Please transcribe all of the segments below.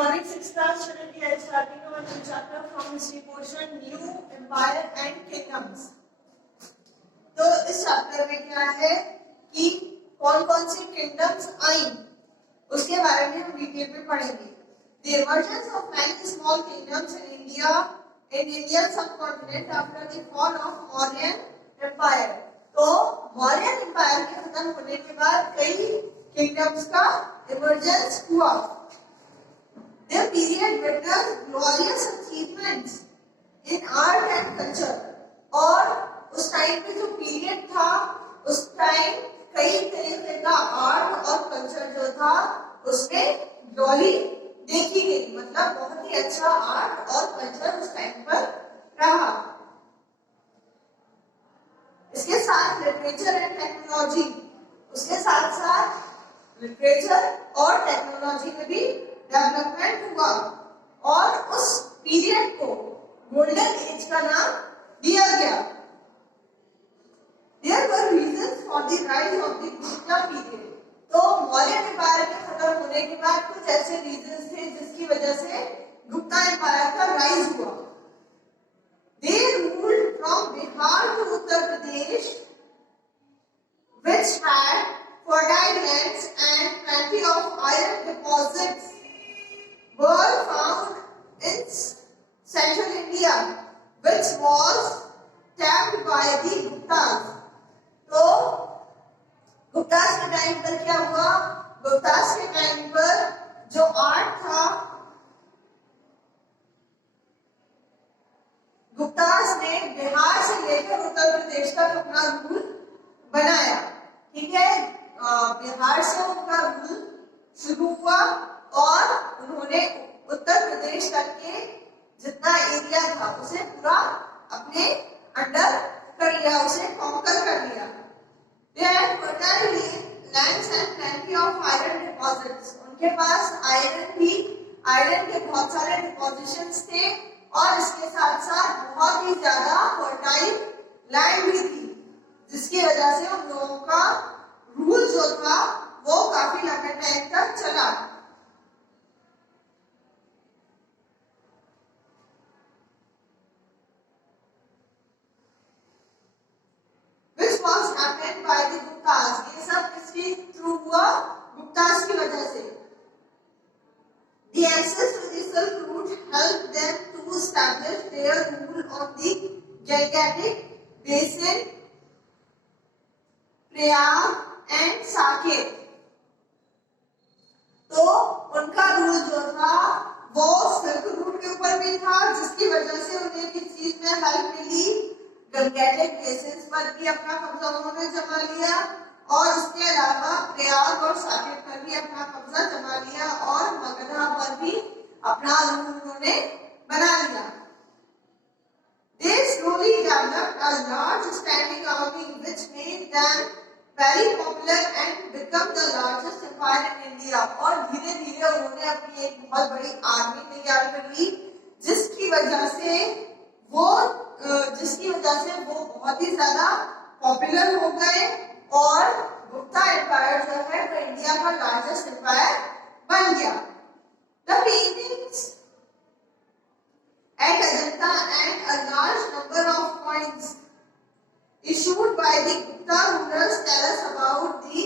morning, 6th class student. We are starting our new chapter from history portion, New Empire and Kingdoms. तो इस chapter में क्या है कि कौन कौन सी किंगडम्स आई उसके बारे में हम डिटेल में पढ़ेंगे. The emergence of many small kingdoms in Indian subcontinent after the fall of Mauryan Empire. तो मौर्यन एम्पायर के खत्म होने के बाद कई किंगडम्स का इमर्जेंस हुआ. Their period witnessed glorious achievements in art and culture. और उस टाइम पे जो पीरियड था उस टाइम कई तरीके का आर्ट और कल्चर जो था उसमें ग्लोरी देखी गई. मतलब बहुत ही अच्छा आर्ट और कल्चर उस टाइम पर रहा. इसके साथ लिटरेचर एंड टेक्नोलॉजी, उसके साथ साथ लिटरेचर और टेक्नोलॉजी में भी डेवलपमेंट हुआ और उस पीरियड को गोल्डन एज का नाम दिया गया. There were reasons for the rise of the Gupta period. तो मौर्यन एम्पायर के खत्म होने के बाद कुछ ऐसे रीजंस थे जिसकी वजह से गुप्ता एम्पायर का राइज हुआ. They ruled from Bihar to Uttar Pradesh, which had fertile lands and plenty of iron deposits were found in central India, which was tapped by the Guptas. तो गुप्तास के टाइम पर क्या हुआ? गुप्तास के टाइम पर जो आर्ट था, गुप्तास ने बिहार से लेकर उत्तर प्रदेश तक अपना रूल बनाया. ठीक है, बिहार से उनका रूल शुरू हुआ और उन्होंने उत्तर प्रदेश तक के जितना एरिया था उसे पूरा अपने अंडर कर लिया, उसे कॉन्कर कर लिया. They had fertile lands and plenty of iron deposits. उनके पास आयरन के बहुत सारे डिपोजिशंस थे और इसके साथ साथ बहुत ही ज्यादा फर्टाइल लैंड भी थी, जिसकी वजह से उन लोगों का रूल जो था वो काफी लंबे टाइम तक चला. Which was happened by the Guptas. ये सब किसके थ्रू हुआ? गुप्तास की वजह से. The access to the Silk Route helped them to establish their rule on the Gangetic Basin, Prayag and Saket. तो उनका रूल जो था वो सिल्क रूट के ऊपर भी था, जिसकी वजह से उन्हें किस चीज में हेल्प मिली? गंगेटिक बेसिन पर भी अपना कब्जा उन्होंने जमा लिया और इसके अलावा प्रयाग और साकेत पर भी अपना कब्जा जमा लिया और मगधा पर भी अपना रूल उन्होंने बना लिया. They slowly developed a large standing army which made them very popular and become the largest empire in India. और धीरे धीरे उन्होंने अपनी एक बहुत बड़ी आर्मी तैयार कर ली जिसकी वजह से वो बहुत ही ज्यादा पॉपुलर हो गए और गुप्ता एम्पायर जो है वो इंडिया का लार्जेस्ट एम्पायर बन गया. The paintings at Ajanta and a large number of coins issued by the Gupta rulers tell us about the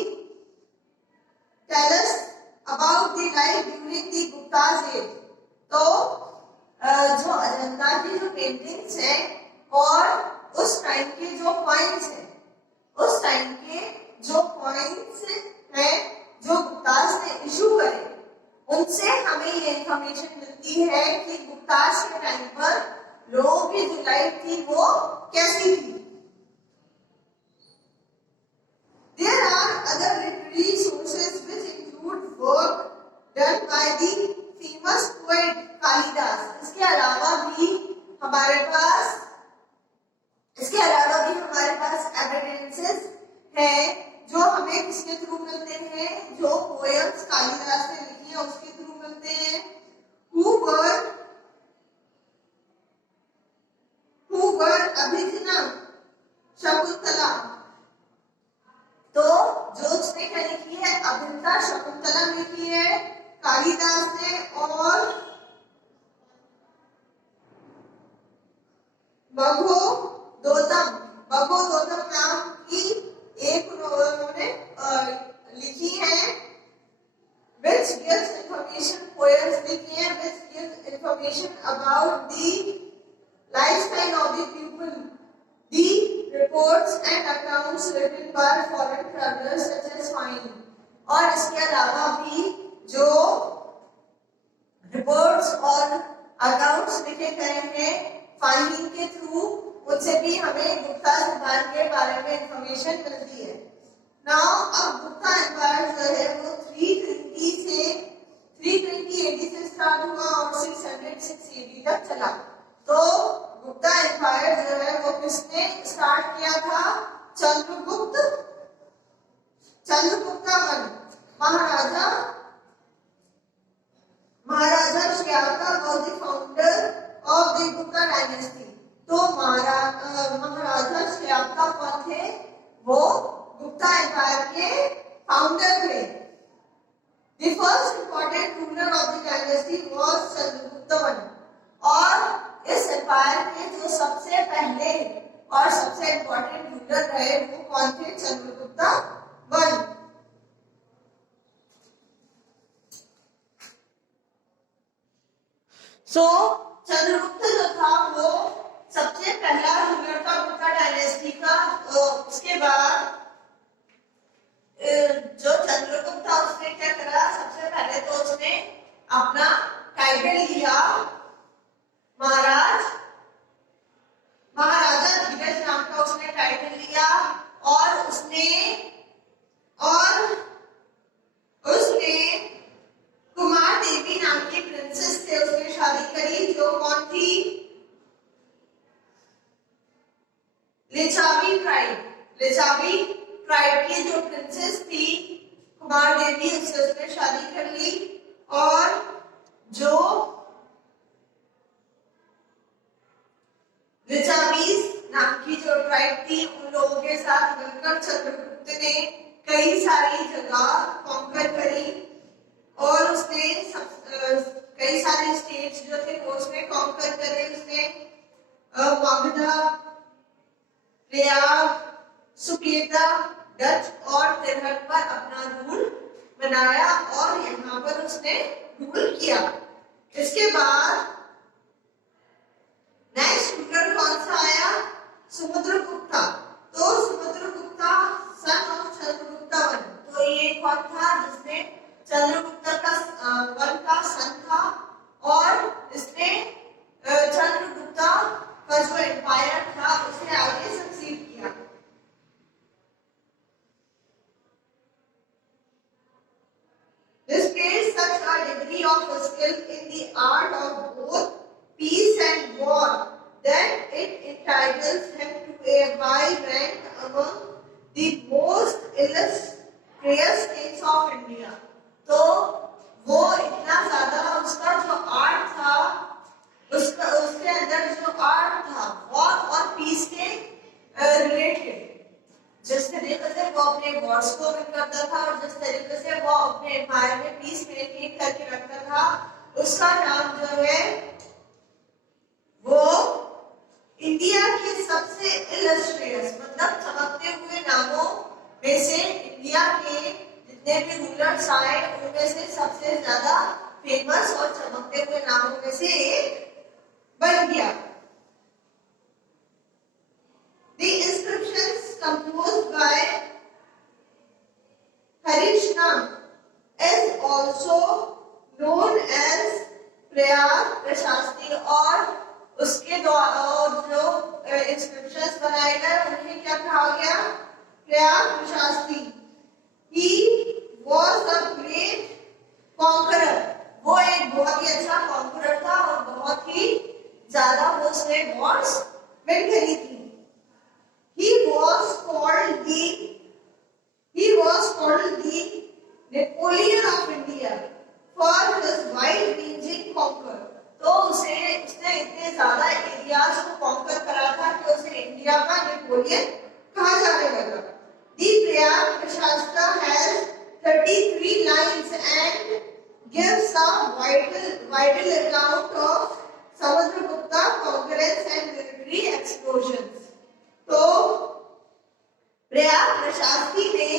life during the Gupta's age. तो जो अजंता की जो पेंटिंग्स है और उस टाइम के जो कॉइन्स है, उस टाइम के जो कॉइन्स है जो गुप्तास ने इशू करे, उनसे हमें ये इंफॉर्मेशन मिलती है कि गुप्तास के टाइम पर लोगों की जो लाइफ थी वो कैसी थी. There are other literary sources which include work done by the famous poet Kalidas. इसके अलावा भी हमारे पास एविडेंसेस है जो हमें किसके थ्रू मिलते हैं? जो पोएम्स कालिदास ने लिखी है उसके थ्रू मिलते हैं. Who were अभिज्ञा शकुंतला. तो जो उसने क्या लिखी है? अभिज्ञा शकुंतला लिखी है कालिदास ने और बघोदोतम नाम की एक उन्होंने लिखी है, which gives information, poems लिखी है which gives information about the lifestyle of the people, the reports and accounts written by foreign travelers such as Fine। और इसके अलावा भी जो रिपोर्ट्स और अकाउंट्स लिखे गए हैं फाइलिंग के थ्रू, उनसे भी हमें गुप्ता एम्पायर के बारे में इंफॉर्मेशन मिलती है। नाउ अब गुप्ता एम्पायर जो है वो 320 AD से स्टार्ट हुआ और 606 AD तक चला। तो गुप्ता एम्पायर जो है वो किसने स्टार्ट किया था? Chandragupta one. Maharaja Shyama was the founder of the Gupta dynasty। तो महाराजा श्यामा कौन थे? वो गुप्ता एम्पायर के फाउंडर थे। The first important ruler of the dynasty was Chandragupta one. और इस एम्पायर के जो सबसे पहले और सबसे इम्पोर्टेंट रूलर रहे वो कौन थे? चंद्रगुप्त वन। चंद्रगुप्त जो था वो सबसे पहला रूलर था गुप्ता डायनेस्टी का। उसके बाद जो चंद्रगुप्त था उसने क्या करा? सबसे पहले तो उसने अपना टाइटल लिया महाराजा धीरज नाम का उसने टाइटल लिया और उसने कुमार देवी नाम की प्रिंसेस से उसने शादी करी, जो कौन थी? लिच्छावी ट्राइब की जो प्रिंसेस थी कुमार देवी, उससे उसने शादी कर ली। और जो लिच्छावीज नाम की जो ट्राइब थी उन लोगों के साथ मिलकर चंद्रगुप्त ने कई सारी जगह कॉन्कर करी और उसने कई सारे स्टेट्स जो थे वो उसने कॉन्कर करे। उसने मगधा, प्रयाग, सुकेता, डच और तिरहट पर अपना रूल बनाया और यहाँ पर उसने रूल किया। इसके बाद नेक्स्ट रूलर कौन सा आया? समुद्रगुप्ता। तो Samudragupta son of Chandragupta one. तो ये कौन था जिसने चंद्रगुप्त वन का सन था और इसने चंद्रगुप्ता का जो एम्पायर था उसे आगे सक्सीड किया। Displayed such a degree of skill in the art of both peace and war that it entitles him to a high rank among the most illustrious kings of India। तो वो इतना ज्यादा उसका जो आर्ट था, उसके अंदर जो आर्ट था वॉर और पीस के रिलेटेड, जिस तरीके से वो अपने वॉर्स को विन करता था और जिस तरीके से वो अपने एम्पायर में पीस मेंटेन करके रखता था, उसका नाम जो है वो इंडिया के सबसे इलस्ट्रियस मतलब चमकते हुए नामों में से इंडिया के जितने भी रूलर्स आए उनमें से सबसे ज्यादा फेमस और चमकते हुए नामों में से एक बन गया। The inscriptions composed by Harishna is also known as Prayag प्रशास्त्री। और उसके द्वारा जो इंस्क्रिप्शंस बनाए गए उन्हें क्या कहा गया? Prayag प्रशास्त्री। He was a great conqueror। वो एक बहुत ही अच्छा कॉन्करर था और बहुत ही ज्यादा वो उसने वॉर्स विन करी थी। He was called the Napoleon of India for his wide-ranging conquer। तो उसने इतने ज्यादा एरियाज को कॉन्कर करा था कि उसे इंडिया का नेपोलियन कहा जाने लगा। The Prayag Prashastra has 33 lines and gives a vital account of Samudragupta concurrence and military explosions. तो प्रयाग प्रशासकी में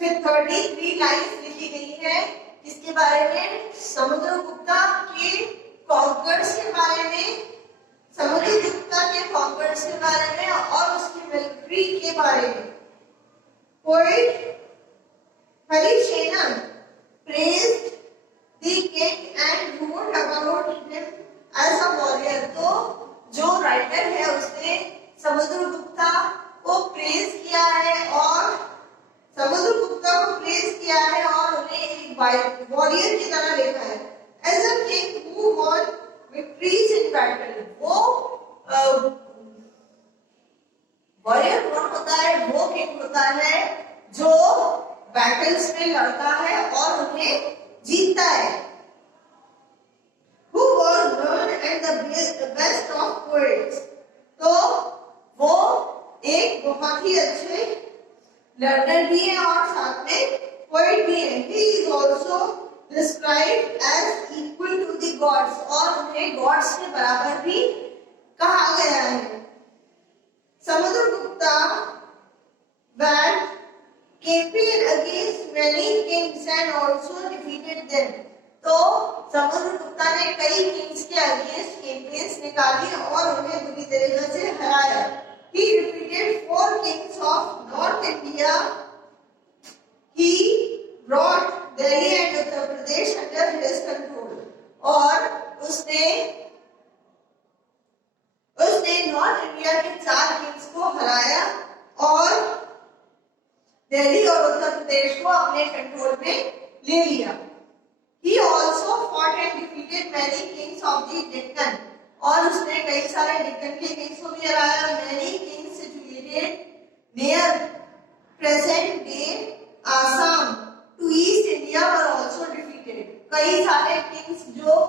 फिर 33 लाइन्स लिखी गई है किसके बारे में, समुद्रगुप्ता के कॉन्कर्स के बारे में, समुद्रगुप्ता के कॉन्कर्स के बारे में और उसकी मिलिट्री के बारे में। Poet Harisena praised the king and wrote about him as a warrior। तो जो राइटर है उसने समुद्रगुप्ता को प्रेज किया है और समुद्रगुप्ता को प्रेज किया है और उन्हें एक वॉरियर की तरह लिखा है। As a king who won victories in battle। वो वॉरियर कौन होता है, वो किंग होता है जो बैटल्स में लड़ता है और उन्हें जीतता है। Who was learned and the best of poets। तो वो एक बहुत ही अच्छे लर्नर भी है और साथ में पोएट भी है। He is also described as equal to the gods। और उन्हें गॉड्स के बराबर भी कहा गया है। Samudragupta waged campaign against many kings and also defeated them। तो समुद्रगुप्ता ने कई किंग्स के अगेंस्ट कैंपेन्स निकाली और उन्हें बुरी तरीके से हराया। He defeated 4 kings of North India। He brought Delhi and Uttar Pradesh under his control। और उसने नॉर्थ इंडिया के 4 किंग्स को हराया और दिल्ली और उत्तर प्रदेश को अपने कंट्रोल में ले लिया। He also fought and defeated many kings of the Deccan। और उसने कई सारे डेक्कन के किंग्स को भी हराया। Many kings situated near present day Assam to East India were also defeated। कई सारे किंग्स जो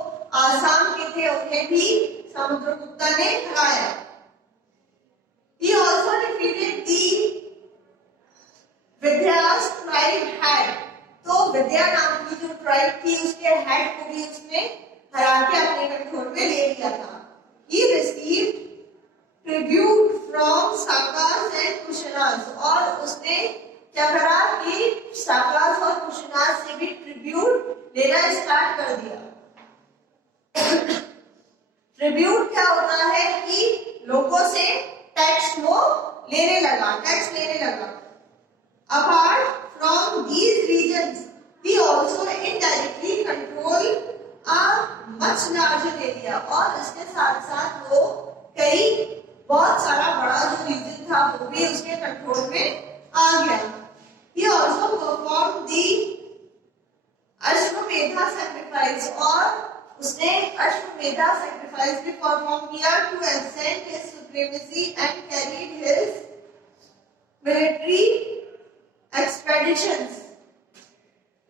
आसाम के थे उन्हें भी समुद्रगुप्ता ने हराया। He also defeated the विद्यास tribe head. तो विद्या नाम की जो ट्राइब थी उसके हेड को भी उसने हरा के अपने कंट्रोल में ले लिया था। He received tribute from Sakas and Kushanas। और उसने क्या करा कि साकास और कुशनास से भी ट्रिब्यूट लेना स्टार्ट कर दिया। ट्रिब्यूट क्या होता है कि लोगों से टैक्स वो लेने लगा, टैक्स लेने लगा। Apart from these regions, he also indirectly controlled a much larger area। और इसके साथ साथ वो बहुत सारा बड़ा जो रीजन था वो भी उसके कंट्रोल में आ गया। He also performed the Ashvamedha sacrifice। और उसने अश्वमेधा sacrifice भी परफॉर्म किया to ascend his supremacy and carried his military expeditions।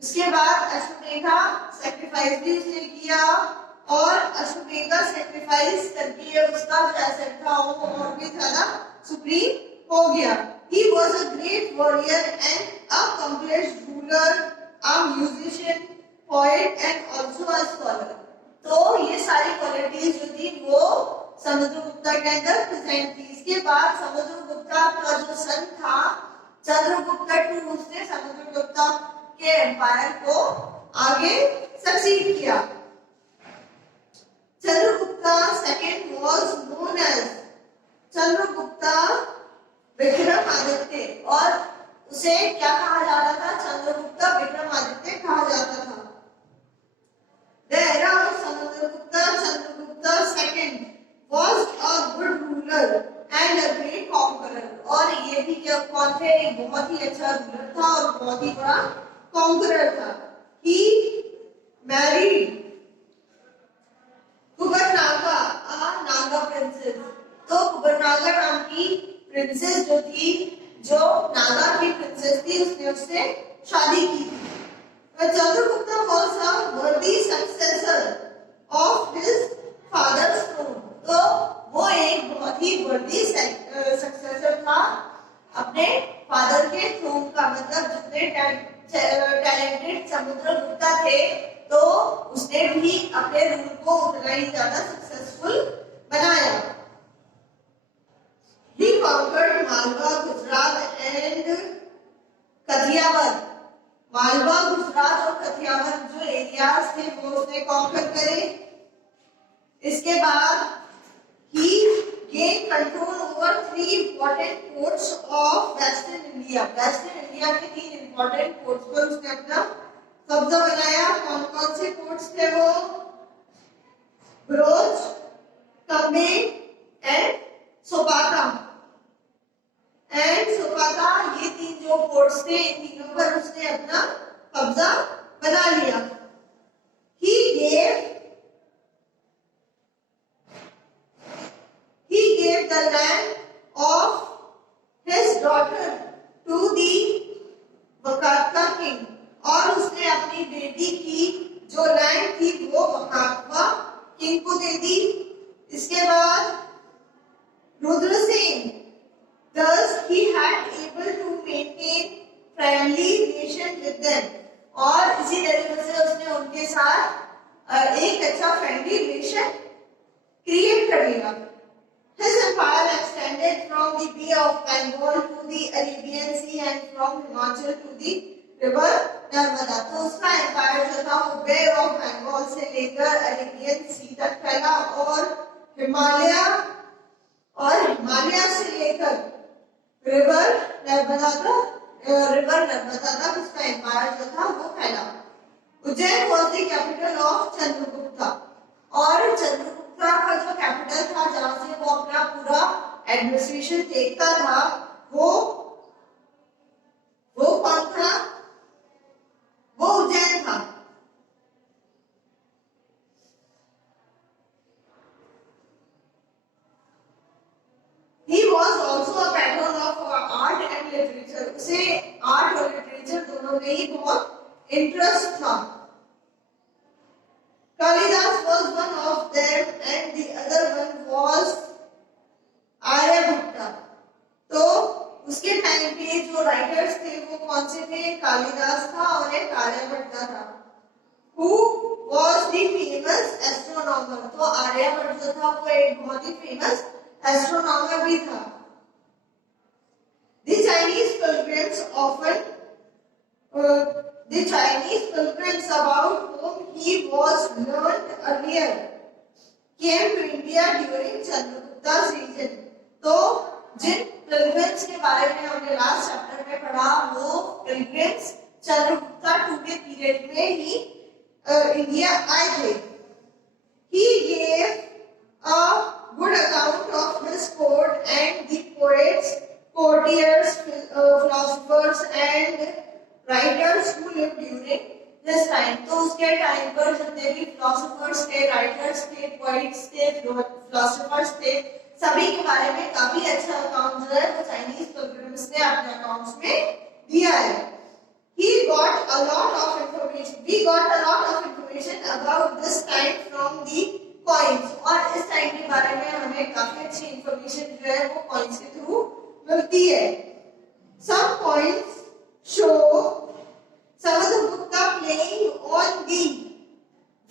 उसके बाद अश्वमेधा सैक्रिफाइस भी उसने किया और अश्वमेधा सैक्रिफाइस करके उसका जो एसेट था वो और भी ज्यादा सुप्रीम हो गया। He was a great warrior and accomplished ruler, a musician, poet and also a scholar। तो ये सारी क्वालिटीज जो थी वो समुद्रगुप्ता के अंदर प्रेजेंट थी। इसके बाद समुद्रगुप्ता का जो सन था चंद्रगुप्ता II, उसने समुद्रगुप्ता के एम्पायर को आगे सक्सीड किया। Chandragupta II was known as Chandragupta Vikramaditya. और उसे क्या कहा जाता था, चंद्रगुप्ता विक्रमादित्य कहा जाता था। The era of Chandragupta II was a good ruler and a great conqueror। और ये भी क्या कौन थे, एक बहुत ही अच्छा रूलर था और बहुत ही बड़ा कॉन्करर था। He married कुबरनागा, a Naga princess. तो कुबरनागा नाम की प्रिंसेस जो थी, जो नागा की प्रिंसेस थी, उसने उससे शादी की थी। Chandragupta was a worthy successor of his father's throne। तो वो एक बहुत ही वर्दी सक्सेसर था अपने फादर के थ्रोन का। मतलब जितने टैलेंटेड समुद्रगुप्ता थे तो उसने भी अपने रूल को उतना ही ज्यादा सक्सेसफुल सक्सेसफुल बनाया। He conquered Malwa, Gujarat and Kathiawar. Malwa, Gujarat और कथियावर जो एरियाज थे वो उसने कॉन्कर करे। इसके बाद he gained control over 3 important ports of Western India। Western India के 3 important ports पर उसने अपना कब्जा बनाया। कौन कौन से ports थे वो? ब्रोच, कम्बे एंड सोपाता। ये 3 जो पोर्ट्स थे, इन तीनों पर उसने अपना कब्जा बना लिया। He gave the land of his daughter to the वकातवा king। और उसने अपनी बेटी की जो लैंड थी वो वकातवा किंग को दे दी। इसके बाद Rudra Singh, thus he had able to maintain friendly relation with them। और इसी तरीके से उसने उनके साथ एक अच्छा फ्रेंडली रिलेशन क्रिएट कर लिया। His empire extended from the Bay of Bengal to the Arabian Sea and from Himachal to the river Narmada। तो उसका एम्पायर जो था वो बे ऑफ बंगाल से लेकर अरेबियन सी तक फैला और हिमालय से लेकर रिवर नर्मदा तक उसका एम्पायर जो था वो फैला। Ujjain was the capital of Chandragupta. और चंद्रगुप्ता का जो कैपिटल था जहां से वो अपना पूरा एडमिनिस्ट्रेशन देखता था वो कौन था? वो उज्जैन था। He was also a patron of art and literature। उसे आर्ट और लिटरेचर दोनों में ही बहुत इंटरेस्ट था। Kalidas was one of them and the other one was Aryabhata. तो उसके टाइम पे जो राइटर्स थे वो कौन से थे? कालिदास था और एक आर्यभट्ट था। Who was the famous astronomer? तो आर्यभट्ट जो था वो एक बहुत ही फेमस एस्ट्रोनॉमर भी था। The Chinese pilgrims about whom he was learned earlier came to India during Chandragupta's reign। तो जिन पिलग्रिम्स के बारे में हमने लास्ट चैप्टर में पढ़ा वो पिलग्रिम्स चंद्रगुप्ता II के पीरियड में ही इंडिया आए थे। He gave a good account of his court and the poets, courtiers, philosophers and writers who lived during this time। तो उसके टाइम पर जितने भी philosophers थे, writers थे, poets थे, philosophers थे, सभी के बारे में काफी अच्छा अकाउंट जो है वो चाइनीज पिलग्रिम्स ने अपने अकाउंट्स में दिया है। We got a lot of information about this time from the coins। और इस टाइम के बारे में हमें काफी अच्छी इंफॉर्मेशन जो है वो कॉइन्स के थ्रू मिलती है। Some coins show Samudragupta playing on the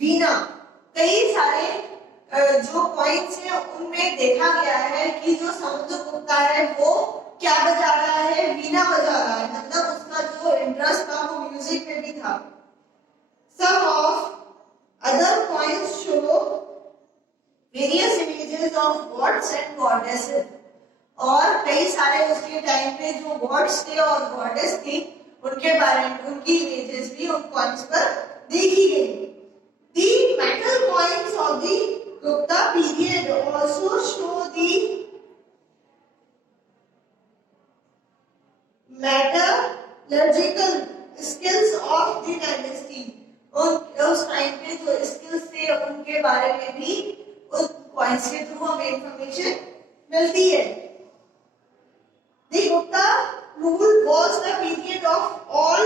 वीणा। कई सारे जो कॉइन्स हैं उनमें देखा गया है कि जो समुद्रगुप्ता है वो क्या बजा रहा है? वीणा बजा रहा है। मतलब उसका जो इंटरेस्ट था वो म्यूजिक में भी था। Some of other coins show various images of gods and goddesses। और कई सारे उसके टाइम पे जो गॉड्स थे और गॉडेस थी उनके बारे में उनकी इमेजेस भी उन कॉइन्स पर देखी गई। The metal coins of the Gupta period also show the metallurgical skills of the dynasty। उस टाइम पे जो स्किल्स थे उनके बारे में भी उस कॉइन्स के थ्रू हमें इंफॉर्मेशन मिलती है। The Gupta rule was the period of all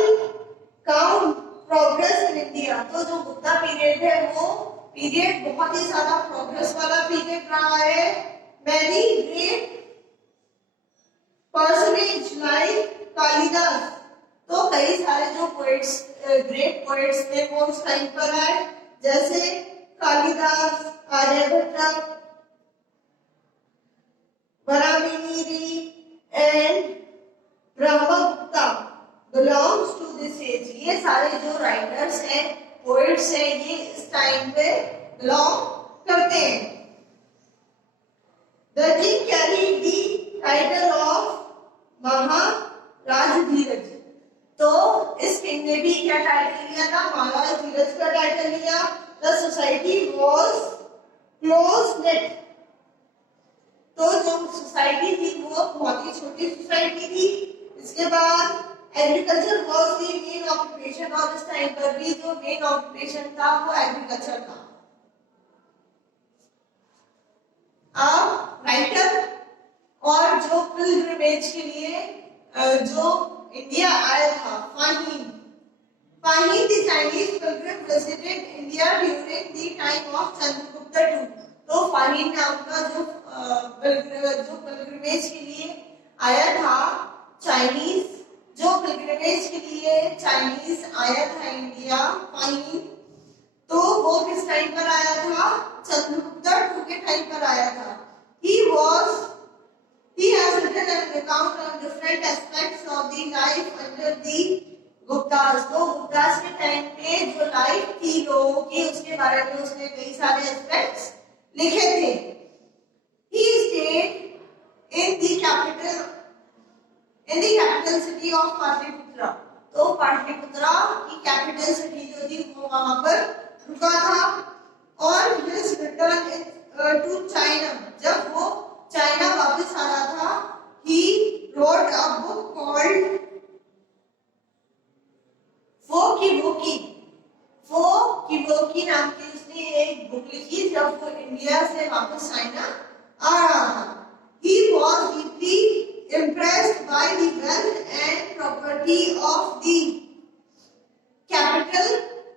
count progress in India। तो जो गुप्ता पीरियड है वो पीरियड बहुत ही ज्यादा प्रोग्रेस वाला पीरियड रहा है। Many great personage like Kalidas, तो कई सारे जो पोएट्स ग्रेट पोएट्स थे वो उस टाइम पर आए, जैसे Kalidas, Aryabhata, Varaminiri and Brahmagupta belongs to this age. ये सारे जो राइटर्स हैं, पोएट्स हैं, ये इस टाइम पे बिलोंग करते हैं. The king carried the title of महाराजधीरज. तो इस किंग ने भी क्या टाइटल लिया था? महाराजधीरज का टाइटल लिया. The society was close knit. तो जो सोसाइटी थी वो बहुत ही छोटी सोसाइटी थी. इसके बाद agriculture was the main occupation, और इस टाइम पर भी जो मेन ऑक्यूपेशन था वो एग्रीकल्चर था. अब राइटर और जो पिलग्रिमेज के लिए जो इंडिया आया था, फाहीन the Chinese Pilgrim visited India during the time of Chandragupta II. तो फाहीन नाम का जो पिलग्रिमेज के लिए आया था, जो पिलग्रिमेज के लिए चाइनीज आया था इंडिया, फाहीन, तो वो किस टाइम पर आया था? चंद्रगुप्त II के टाइम पर आया था. He has written an account on different aspects of the life under the Guptas. तो गुप्तास के टाइम पे जो लाइफ थी लोगों की, उसके बारे में उसने कई सारे एस्पेक्ट्स लिखे थे. He stayed in the capital city of Pataliputra. तो पाटलिपुत्रा की कैपिटल सिटी जो थी वो वहां पर रुका था. और his return to China, जब वो चाइना वापस आ रहा था, he wrote a book called फोकिवोकी नाम की उसने एक बुक लिखी जब वो इंडिया से वापस चाइना आ रहा था. He was deeply impressed by the wealth and property of the capital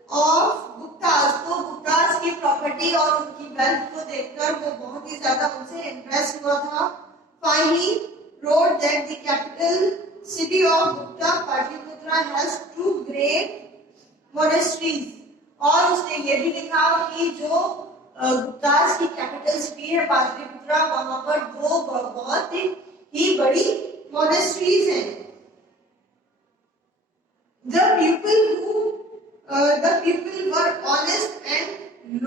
of Guptas. तो गुप्तास की प्रॉपर्टी और उनकी वेल्थ को देखकर वो बहुत ही ज्यादा उनसे इम्प्रेस हुआ था. Finally wrote that the capital city of Gupta, Patliputra, has 2 great monasteries. और उसने ये भी लिखा कि जो गुप्तास की कैपिटल सिटी है पाटलिपुत्रा, वहां पर 2 बहुत ही बड़ी मोनेस्ट्रीज हैं. The people were honest and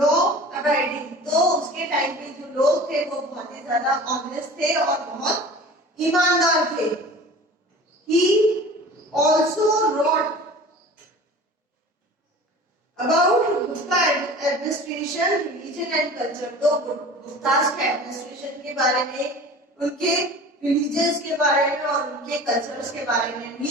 law abiding. तो उसके टाइम पे जो लोग थे वो बहुत ही ज्यादा ऑनेस्ट थे और बहुत ईमानदार थे. He also wrote about Gupta administration, religion and culture. तो गुप्तास के एडमिनिस्ट्रेशन के बारे में, उनके रिलीजन्स के बारे में और उनके कल्चर्स के बारे में भी